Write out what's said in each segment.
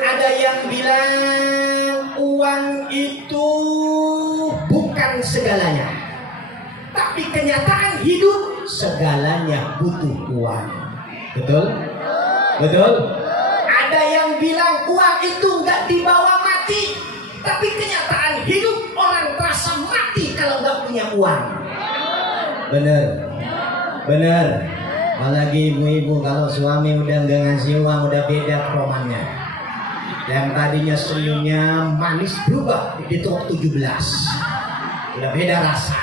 Ada yang bilang uang itu bukan segalanya, tapi kenyataan hidup segalanya butuh uang. Betul? Betul? Ada yang bilang uang itu nggak dibawa mati, tapi kenyataan hidup orang terasa mati kalau nggak punya uang. Bener? Bener? Apalagi ibu-ibu kalau suami udah nggak ngasih uang udah beda kromannya. Yang tadinya senyumnya manis berubah di tok 17. Udah beda rasa.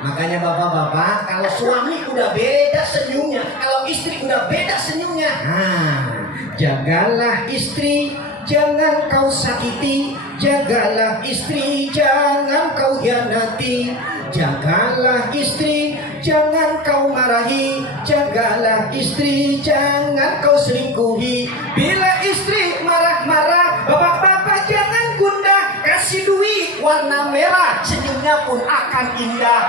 Makanya bapak-bapak, kalau suami udah beda senyumnya, kalau istri udah beda senyumnya, jagalah istri, jangan kau sakiti. Jagalah istri, jangan kau hianati. Jagalah istri, jangan kau marahi. Jagalah istri, jangan kau selingkuhi. Bila istri marah-marah, bapak-bapak jangan gundah. Kasih duit warna merah, senyumnya pun akan indah.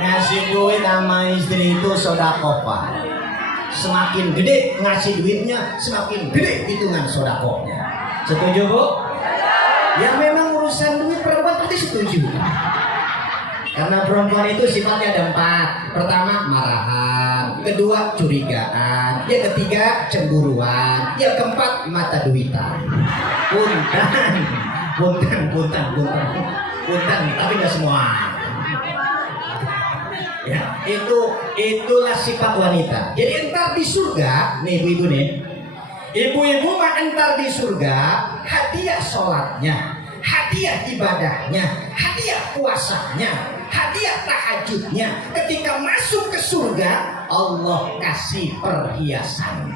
Ngasih duit sama istri itu sedekah, Pak. Semakin gede ngasih duitnya, semakin gede hitungan sedekahnya. Setuju, Bu? Ya memang urusan duit perempuan pasti setuju. Karena perempuan itu sifatnya ada 4. Pertama marahan, kedua curigaan, yang ketiga cemburuan, yang keempat mata duitan. Punten, tapi nggak semua. Ya, itulah sifat wanita. Jadi entar di surga, nih ibu-ibu nih. Ibu-ibu mah entar di surga, hadiah sholatnya, hadiah ibadahnya, hadiah puasanya, hadiah tahajudnya. Ketika masuk ke surga, Allah kasih perhiasan.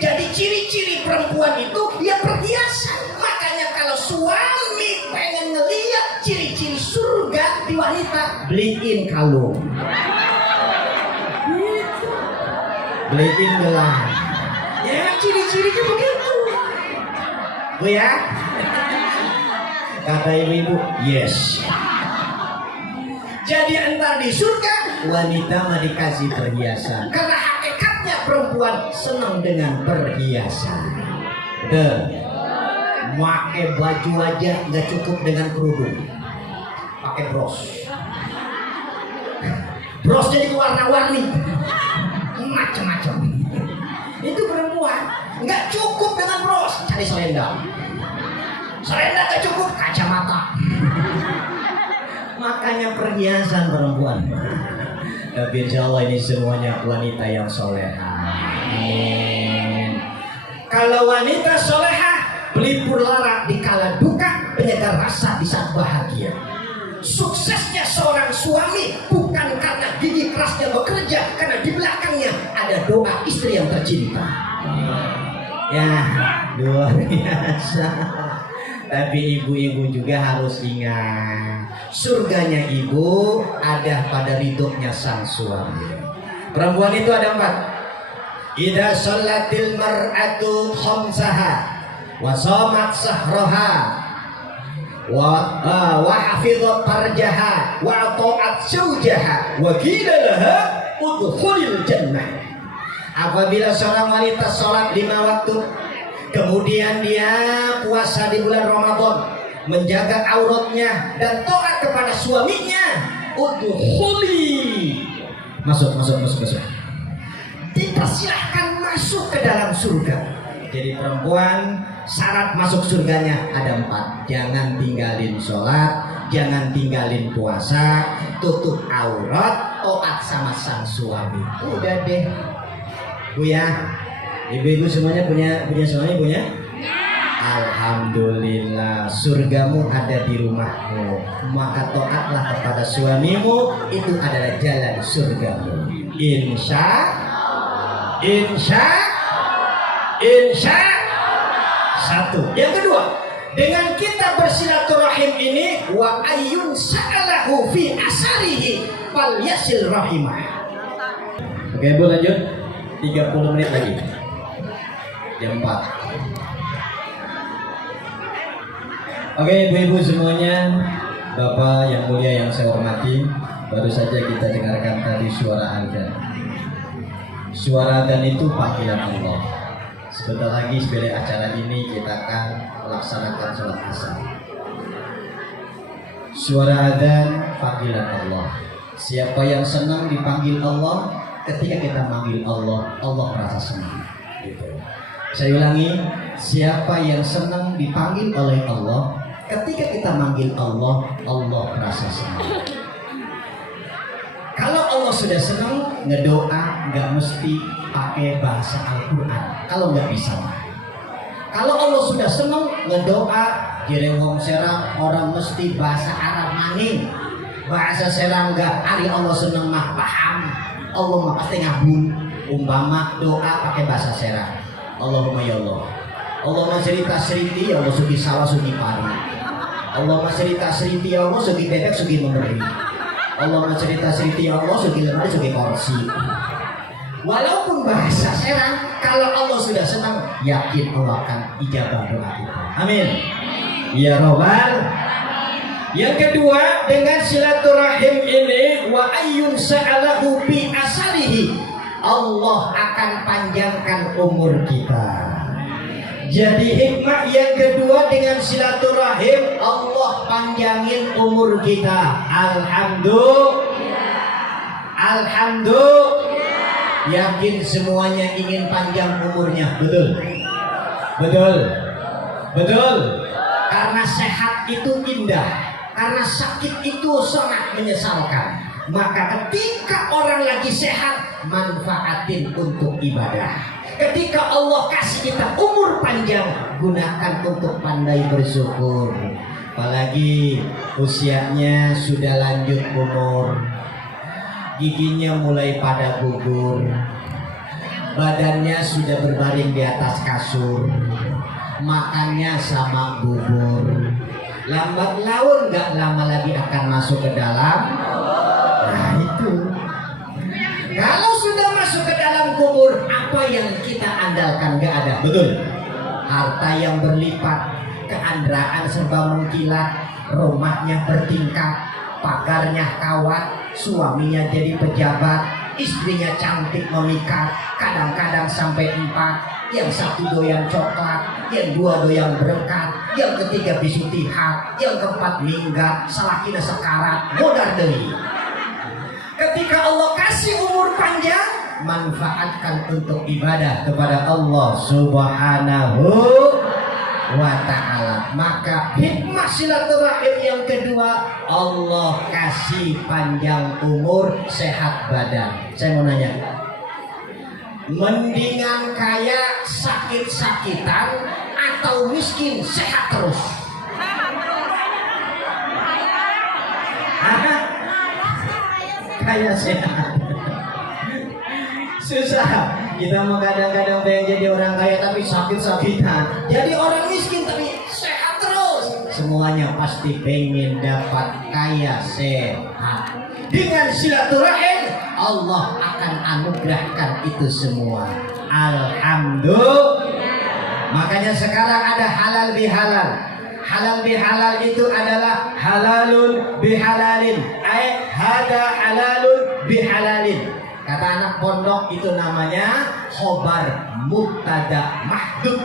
Jadi ciri-ciri perempuan itu dia perhiasan. Makanya kalau suami pengen ngeliat ciri-ciri surga di wanita, beliin kalung, beliin gelang. Ya ciri-cirinya begitu, Bu ya. Kata ibu-ibu, yes. Jadi entar di surga wanita mah dikasih perhiasan. Karena hakikatnya perempuan senang dengan perhiasan. Pakai baju aja nggak cukup dengan kerudung, pakai bros. Bros jadi warna-warni, macam-macam. Itu perempuan nggak cukup dengan bros, cari selendang. Selendang nggak cukup, kacamata. Makanya perhiasan perempuan. Tapi insya Allah ini semuanya wanita yang soleha. Kalau wanita soleha, pelipur lara di kala duka, penyedar rasa di saat bahagia. Suksesnya seorang suami bukan karena gigi kerasnya bekerja, karena di belakangnya ada doa istri yang tercinta. Ya, luar biasa. Tapi ibu-ibu juga harus ingat, surganya ibu ada pada ridhonya sang suami. Perempuan itu ada 4. Idza sholatil mar'atu khamsaha wa shamat sahraha wa hafizat farjaha wa ata'at zawjaha wa qila laha udkhulil jannah. Apabila seorang wanita sholat 5 waktu, kemudian dia puasa di bulan Ramadan, menjaga auratnya dan taat kepada suaminya, udkhuli, masuk. Dipersilahkan masuk ke dalam surga. Jadi perempuan syarat masuk surganya ada 4. Jangan tinggalin sholat, jangan tinggalin puasa, tutup aurat, taat sama sang suami. Udah deh, Bu ya. Ibu-ibu semuanya punya suami, punya? Alhamdulillah, surgamu ada di rumahmu. Maka taatlah kepada suamimu, itu adalah jalan surgamu. Insya. Satu. Yang kedua, dengan kita bersilaturahim ini, wa ayyun sa'alahu fi asarihi fal yasil rahimah. Oke, Bu, lanjut. 30 menit lagi. Jam 4. Oke, ibu-ibu semuanya, Bapak yang mulia yang saya hormati, Baru saja kita dengarkan tadi suara adzan. Suara adzan itu panggilan Allah. Sebentar lagi sebelum acara ini kita akan melaksanakan sholat asar. Suara adzan panggilan Allah. Siapa yang senang dipanggil Allah, ketika kita manggil Allah, Allah merasa senang. Gitu. Saya ulangi, siapa yang senang dipanggil oleh Allah, ketika kita manggil Allah, Allah merasa senang. Kalau Allah sudah senang, ngedoa nggak mesti pakai bahasa Al-Quran. Kalau nggak bisa. Kalau Allah sudah senang, ngedoa jerewong serang orang mesti bahasa Arab maning. Bahasa serang nggak, hari Allah senang mah paham. Allah mah pasti ngabun. Umpama doa pakai bahasa serang. Allahumma ya Allah. Allah mah cerita seriti, ya Allah sugi sawah sugi pari. Allah mah cerita seriti, ya Allah sugi bebek sugi memberi. Allah mencerita seriti Allah sugi lemari sugi korsi. Walaupun bahasa serang, kalau Allah sudah senang, yakin Allah akan ijabah doa kita. Amin. Ya Rabbal. Yang kedua, dengan silaturahim ini wa ayyun sa'alahu bi asarihi, Allah akan panjangkan umur kita. Jadi hikmah yang kedua dengan silaturahim, Allah panjangin umur kita. Alhamdulillah. Yakin semuanya ingin panjang umurnya, betul? Betul. Karena sehat itu indah, karena sakit itu sangat menyesalkan. Maka ketika orang lagi sehat, manfaatin untuk ibadah. Ketika Allah kasih kita umur panjang, gunakan untuk pandai bersyukur. Apalagi usianya sudah lanjut umur, giginya mulai pada gugur, badannya sudah berbaring di atas kasur, makannya sama bubur. Lambat laun gak lama lagi akan masuk ke dalam. Nah itu. Kalau sudah masuk ke dalam kubur, apa yang kita andalkan gak ada, betul? Harta yang berlipat, keandraan serba mengkilat, rumahnya bertingkat, pagarnya kawat, suaminya jadi pejabat, istrinya cantik memikat, kadang-kadang sampai 4, yang satu doyan coklat, yang dua doyan berkat, yang ketiga bisu tihat, yang keempat minggat, salakina sekarat, modar deui. Ketika Allah kasih umur panjang, manfaatkan untuk ibadah kepada Allah Subhanahu wa ta'ala. Maka hikmah silaturahim yang kedua, Allah kasih panjang umur, sehat badan. Saya mau nanya, mendingan kaya sakit-sakitan atau miskin sehat terus? Kaya sehat. Susah. Kita mau kadang-kadang pengen jadi orang kaya tapi sakit-sakitan. Jadi orang miskin tapi sehat terus. Semuanya pasti pengen dapat kaya sehat. Dengan silaturahim, Allah akan anugerahkan itu semua. Alhamdulillah. Makanya sekarang ada halal bihalal. Halal bihalal itu adalah halalun bihalalin. Hada halalun bihalalin. Kata anak pondok itu namanya khobar mubtada mahdud.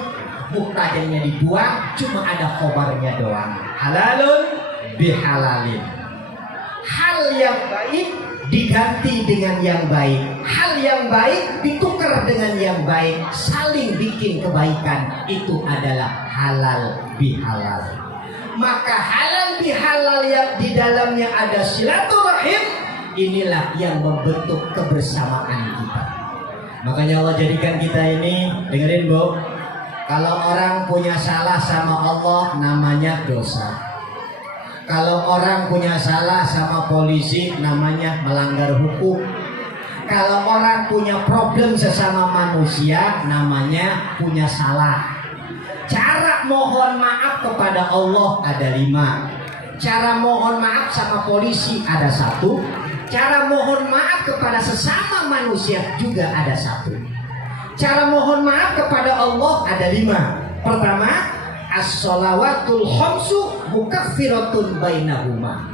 Mubtadanya dibuang, cuma ada khobarnya doang. Halalun bihalalin. Hal yang baik diganti dengan yang baik. Hal yang baik ditukar dengan yang baik. Saling bikin kebaikan. Itu adalah halal bihalal. Maka halal bihalal yang di dalamnya ada silaturahim, inilah yang membentuk kebersamaan kita. Makanya Allah jadikan kita ini, dengerin Bu, kalau orang punya salah sama Allah namanya dosa. Kalau orang punya salah sama polisi namanya melanggar hukum. Kalau orang punya problem sesama manusia namanya punya salah. Cara mohon maaf kepada Allah ada 5. Cara mohon maaf sama polisi ada 1. Cara mohon maaf kepada sesama manusia juga ada 1. Cara mohon maaf kepada Allah ada 5. Pertama, as-shalawatul khamsu mukaffiratun bainahuma.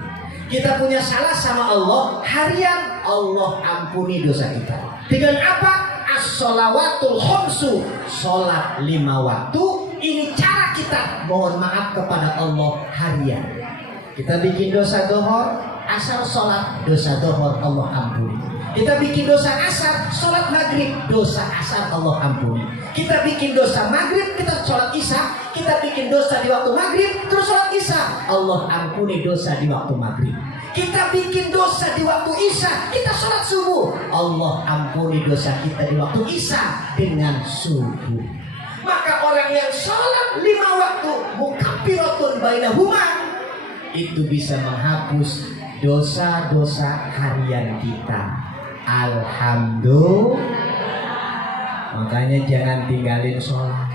Kita punya salah sama Allah harian, Allah ampuni dosa kita. Dengan apa? As-sholawatul khomsu, sholat 5 waktu. Ini cara kita mohon maaf kepada Allah harian. Kita bikin dosa dohor, asar sholat, dosa dohor Allah ampuni. Kita bikin dosa asar, sholat maghrib, dosa asar Allah ampuni. Kita bikin dosa maghrib, kita sholat isya. Kita bikin dosa di waktu maghrib, terus sholat isya, Allah ampuni dosa di waktu maghrib. Kita bikin dosa di waktu isya, kita sholat subuh, Allah ampuni dosa kita di waktu isya dengan subuh. Maka orang yang sholat 5 waktu mukaffiratun bainahuma, itu bisa menghapus dosa-dosa harian kita. Alhamdulillah. Makanya jangan tinggalin sholat.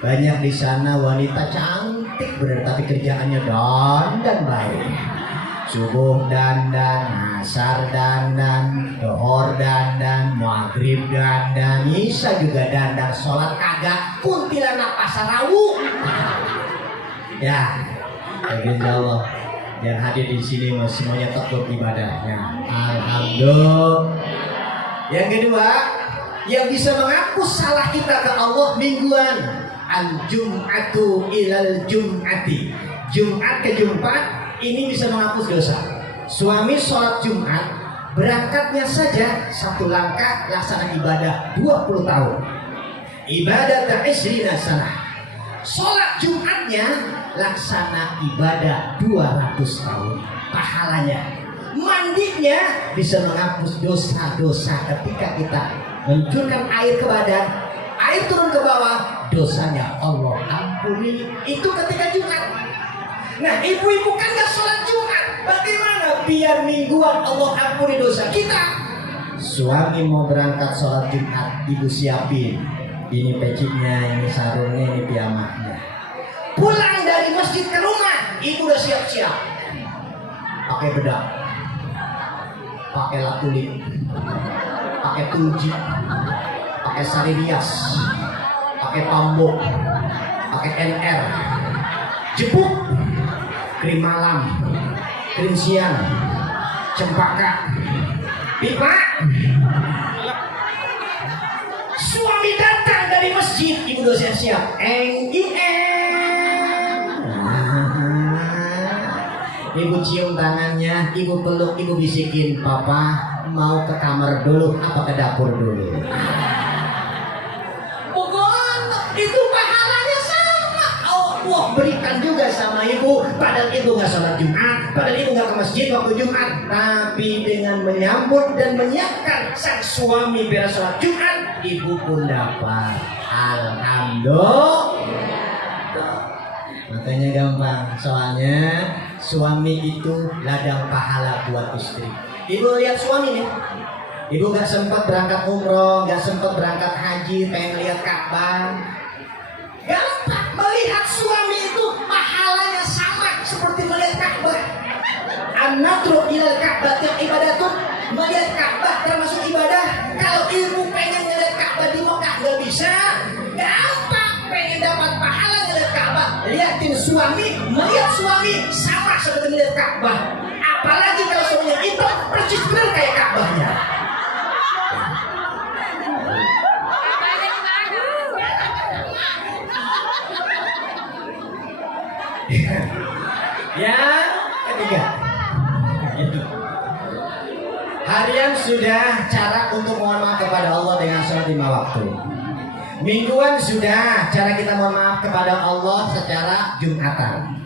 Banyak di sana wanita cantik bener, tapi kerjaannya dandan baik. Subuh dandan, asar dandan, zuhur dandan, maghrib dandan, isya juga dandan, sholat kagak, kuntilanak pasar rawu. Ya, insya Allah yang hadir di sini semuanya takut ibadahnya. Alhamdulillah. Yang kedua, yang bisa menghapus salah kita ke Allah mingguan, al-jum'atu ilal jum'ati, Jumat ke Jumat. Ini bisa menghapus dosa. Suami sholat Jumat, berangkatnya saja 1 langkah, laksana ibadah 20 tahun. Ibadah ta'isrina sanah. Sholat Jumatnya, laksana ibadah 200 tahun. Pahalanya. Mandinya bisa menghapus dosa-dosa ketika kita mencurkan air ke badan, air turun ke bawah, dosanya Allah ampuni. Itu ketika Jumat. Nah, ibu-ibu kan gak sholat Jumat, bagaimana biar mingguan Allah ampuni dosa kita? Suami mau berangkat sholat Jumat, ibu siapin. Ini pecinya, ini sarungnya, ini piyamahnya. Pulang dari masjid ke rumah, ibu udah siap-siap. Pakai bedak, pakai latulip, pakai tulji, pakai sari rias, pakai pambok, pakai NR, jepuk, krim malam, krim siang, cempaka, pipa. Suami datang dari masjid, ibu udah siap-siap. Ibu cium tangannya, ibu peluk, ibu bisikin, papa mau ke kamar dulu apa ke dapur dulu? Bukan, itu pahalanya sama. Allah berikan juga sama ibu. Padahal ibu nggak sholat Jumat, padahal ibu nggak ke masjid waktu Jumat, tapi dengan menyambut dan menyiapkan sang suami biar sholat Jumat, ibu pun dapat. Alhamdulillah. Makanya gampang, soalnya suami itu ladang pahala buat istri. Ibu lihat suami nih, ibu gak sempat berangkat umroh, gak sempat berangkat haji, pengen lihat Ka'bah. Gampang, melihat suami itu pahalanya sama seperti melihat Ka'bah. An-nadru ilal Ka'bah ibadatun, melihat Ka'bah termasuk ibadah. Kalau ibu pengen melihat Ka'bah di Mekah gak bisa, gampang. Pengen dapat pahala melihat Ka'bah, lihatin suami, melihat suami sama seperti melihat Ka'bah. Apalagi kalau suaminya itu persis benar kayak Ka'bahnya. Yang ketiga, harian sudah cara untuk mohon maaf kepada Allah dengan sholat 5 waktu. Mingguan sudah cara kita mohon maaf kepada Allah secara Jumatan.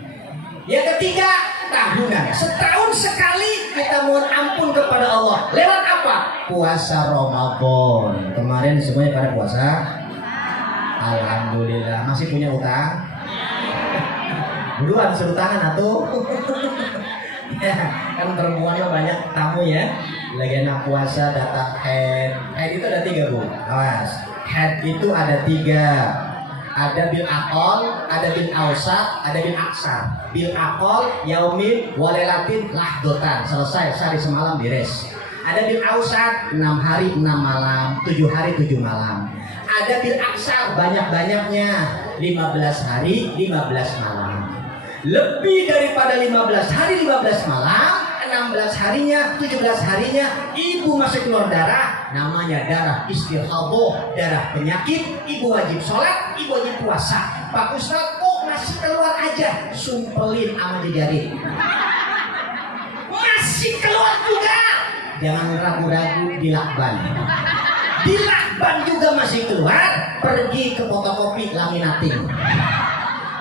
Yang ketiga, tahunan. Setahun sekali kita mohon ampun kepada Allah. Lewat apa? Puasa Ramadan. Kemarin semuanya pada puasa. Alhamdulillah. Masih punya utang? Buruan suruh tangan atuh. Ya, kan perempuan banyak tamu ya. Lagi anak puasa data head. Head itu ada 3 bu. Awas. Head itu ada 3. Ada bil akol, ada bil ausat, ada bil aksar. Bil akol, yaumin, walelatin, lahdotan. Selesai, sehari semalam beres. Ada bil ausat, 6 hari 6 malam, 7 hari 7 malam. Ada bil aksar, banyak-banyaknya, 15 hari 15 malam. lebih daripada 15 hari 15 malam, 16 harinya, 17 harinya ibu masih keluar darah, namanya darah istihadhah, darah penyakit. Ibu wajib sholat, ibu wajib puasa. Pak Ustaz kok masih keluar aja? Sumpelin sama jari. Masih keluar juga. Jangan ragu-ragu, dilakban. Dilakban juga masih keluar, pergi ke fotokopi laminating.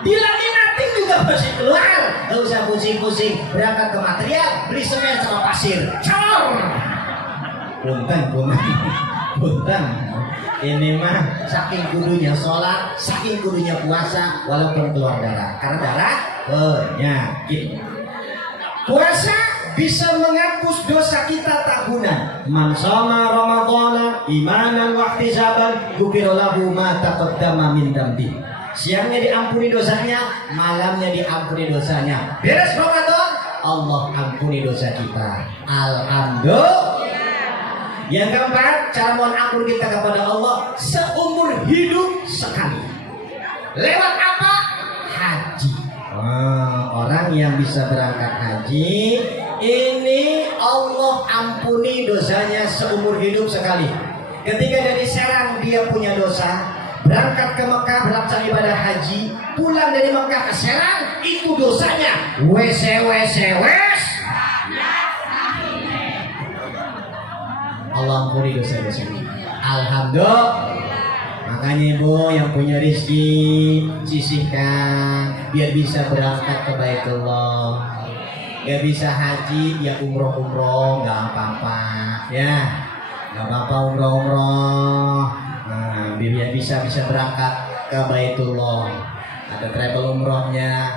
Dilaminating juga masih keluar. Gak usah pusing-pusing, berangkat ke material, beli semen sama pasir. Cor. Punten. Ini mah saking kudunya sholat, saking kudunya puasa, walaupun keluar darah. Karena darah penyakit. Puasa bisa menghapus dosa kita tahunan. Man shoma ramadhana imanan wa ihtisaban ghufira lahu ma taqaddama min dambi. Siangnya diampuni dosanya, malamnya diampuni dosanya. Beres Ramadan, Allah ampuni dosa kita. Alhamdulillah. Yang keempat, cara mohon ampun kita kepada Allah seumur hidup sekali. Lewat apa? Haji. Orang yang bisa berangkat haji, ini Allah ampuni dosanya seumur hidup sekali. Ketika dari Serang dia punya dosa, berangkat ke Mekah melaksanakan ibadah haji, pulang dari Mekah ke Serang, itu dosanya wes. Allah ampuni dosa-dosanya. Alhamdulillah. Makanya ibu yang punya rezeki sisihkan biar bisa berangkat ke Baitullah. Gak bisa haji ya umroh nggak apa-apa ya, nggak apa-apa umroh. Nah, biar bisa berangkat ke Baitullah. Ada travel umrohnya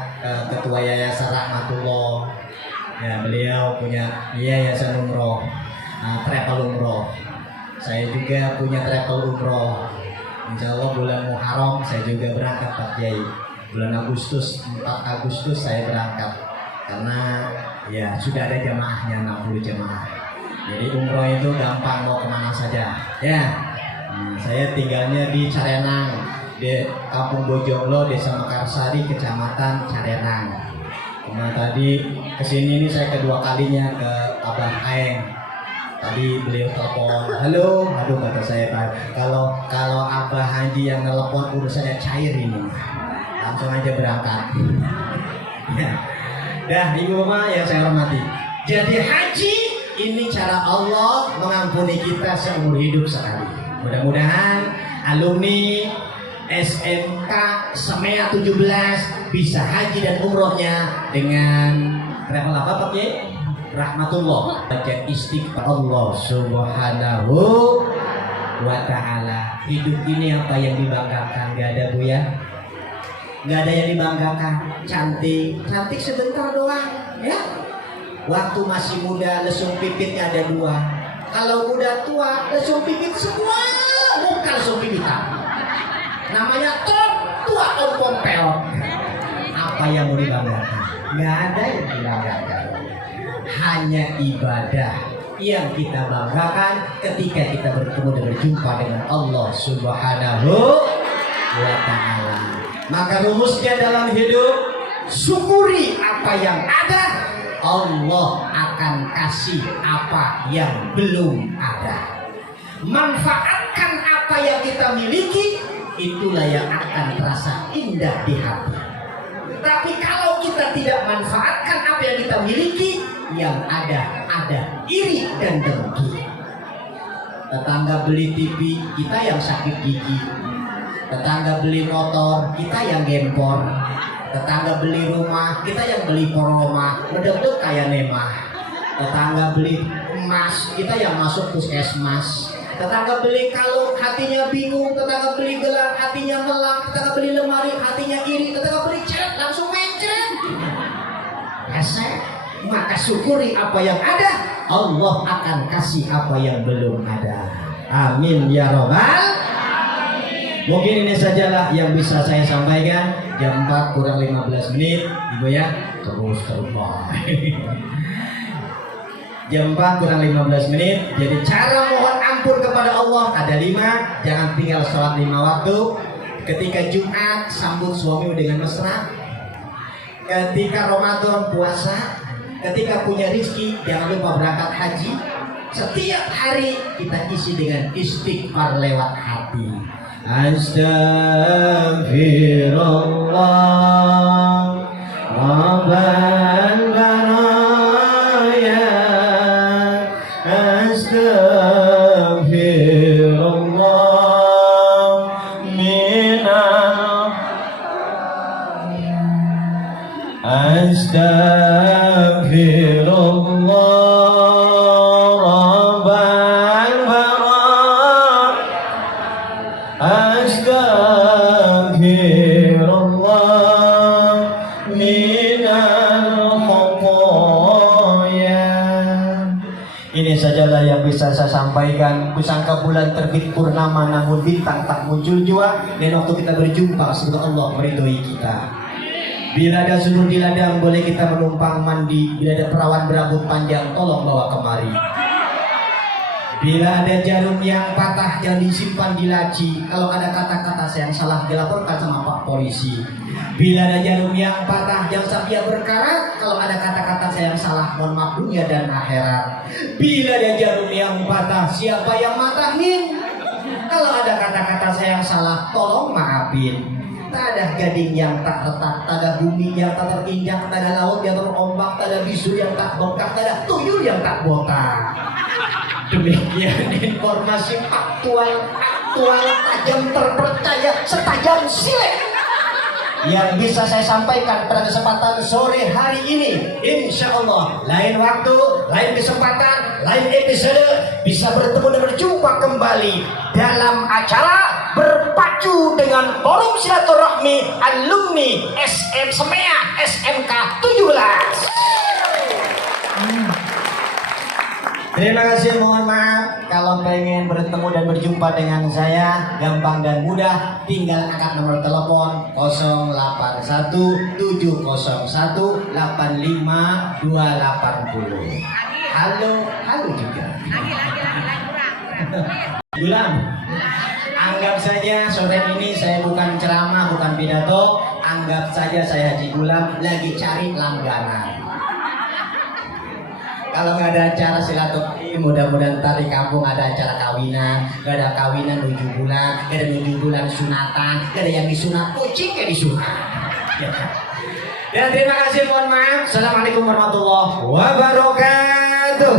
ketua Yayasan Rahmatullah. Ya beliau punya yayasan umroh. Travel umroh. Saya juga punya travel umroh. Insya Allah bulan Muharram saya juga berangkat Pak Kiai. Bulan Agustus 4 Agustus saya berangkat karena ya sudah ada jamaahnya 60 jamaah. Jadi umroh itu gampang mau kemana saja. Ya. Saya tinggalnya di Carenang, di Kampung Bojonglo, Desa Mekarsari, Kecamatan Carenang. Nah tadi kesini ini saya kedua kalinya ke Abah Aeng. Tadi beliau telepon, halo, aduh kata saya Pak, kalau Abah Haji yang telepon urusannya cair ini, langsung aja berangkat. Ya. Dah ibu bapak yang saya hormati. Jadi haji ini cara Allah mengampuni kita seumur hidup sekali. Mudah-mudahan alumni SMK Semea 17 bisa haji dan umrohnya dengan travel apa Pak Kiai? Rahmatullah. Baca istighfar Allah Subhanahu wa ta'ala. Hidup ini apa yang dibanggakan? Gak ada Bu ya? Gak ada yang dibanggakan. Cantik sebentar doang ya. Waktu masih muda lesung pipitnya ada 2. Kalau udah tua lesung pipit semua, bukan lesung pipitan. Namanya tua ompong peot. Apa yang mau dibanggakan? Gak ada yang dibanggakan. Hanya ibadah yang kita banggakan ketika kita bertemu dan berjumpa dengan Allah Subhanahu wa ta'ala. Maka rumusnya dalam hidup, syukuri apa yang ada, Allah akan kasih apa yang belum ada. Manfaatkan apa yang kita miliki, itulah yang akan terasa indah di hati. Tapi kalau kita tidak manfaatkan apa yang kita miliki, yang ada iri dan dengki. Tetangga beli TV, kita yang sakit gigi. Tetangga beli motor, kita yang gempor. Tetangga beli rumah, kita yang beli poroma, medek-dek kayak nemah. Tetangga beli emas, kita yang masuk puskesmas. Tetangga beli kalung, hatinya bingung. Tetangga beli gelang, hatinya melang. Tetangga beli lemari, hatinya iri. Tetangga beli ceret, langsung mencret. Hesek. Maka syukuri apa yang ada, Allah akan kasih apa yang belum ada. Amin ya robbal. Mungkin ini sajalah yang bisa saya sampaikan. Jam 4 kurang 15 menit Ibu ya. Terus Jam 4 kurang 15 menit. Jadi cara mohon ampun kepada Allah ada 5. Jangan tinggal sholat 5 waktu. Ketika Jumat sambut suami dengan mesra. ketika Ramadan puasa, ketika punya rezeki jangan lupa berangkat haji. Setiap hari kita isi dengan istighfar lewat hati. Astaghfirullah Rabbal baraya. Astaghfirullah minal. Astaghfirullah Rabbal baraya. Astaghfirullah minal khotoya. Ini sajalah yang bisa saya sampaikan. Kusangka bulan terbit purnama namun bintang tak muncul jua. Dan waktu kita berjumpa semoga Allah meridhoi kita. Bila ada sumur di ladang boleh kita menumpang mandi. Bila ada perawan berambut panjang tolong bawa kemari. Bila ada jarum yang patah jangan disimpan di laci. Kalau ada kata-kata saya yang salah dilaporkan sama Pak Polisi. Bila ada jarum yang patah jangan sampai berkarat. Kalau ada kata-kata saya yang salah mohon maaf dunia dan akhirat. Bila ada jarum yang patah siapa yang matahin? Kalau ada kata-kata saya yang salah tolong maafin. Tak ada gading yang tak retak, tak ada bumi yang tak terinjak, tak ada laut yang terombak, tak ada bisu yang tak bengkak, tak ada tuyul yang tak botak. Demikian informasi aktual, tajam, terpercaya, setajam silet yang bisa saya sampaikan pada kesempatan sore hari ini. Insya Allah lain waktu, lain kesempatan, lain episode bisa bertemu dan berjumpa kembali dalam acara berpacu dengan forum silaturahmi alumni SM SMEA SMK 17. Terima kasih, mohon maaf kalau pengen bertemu dan berjumpa dengan saya gampang dan mudah, tinggal angkat nomor telepon 08170185 280. Halo juga. Gulam, anggap saja sore ini saya bukan ceramah, bukan pidato, anggap saja saya Haji Gulam lagi cari langganan. Kalau nggak ada acara silaturahmi, mudah-mudahan ntar di kampung ada acara kawinan, nggak ada kawinan 7 bulan, nggak ada 7 bulan sunatan, nggak ada yang disunat, kucing kayak disunat. Dan terima kasih, mohon maaf. Assalamualaikum warahmatullahi wabarakatuh.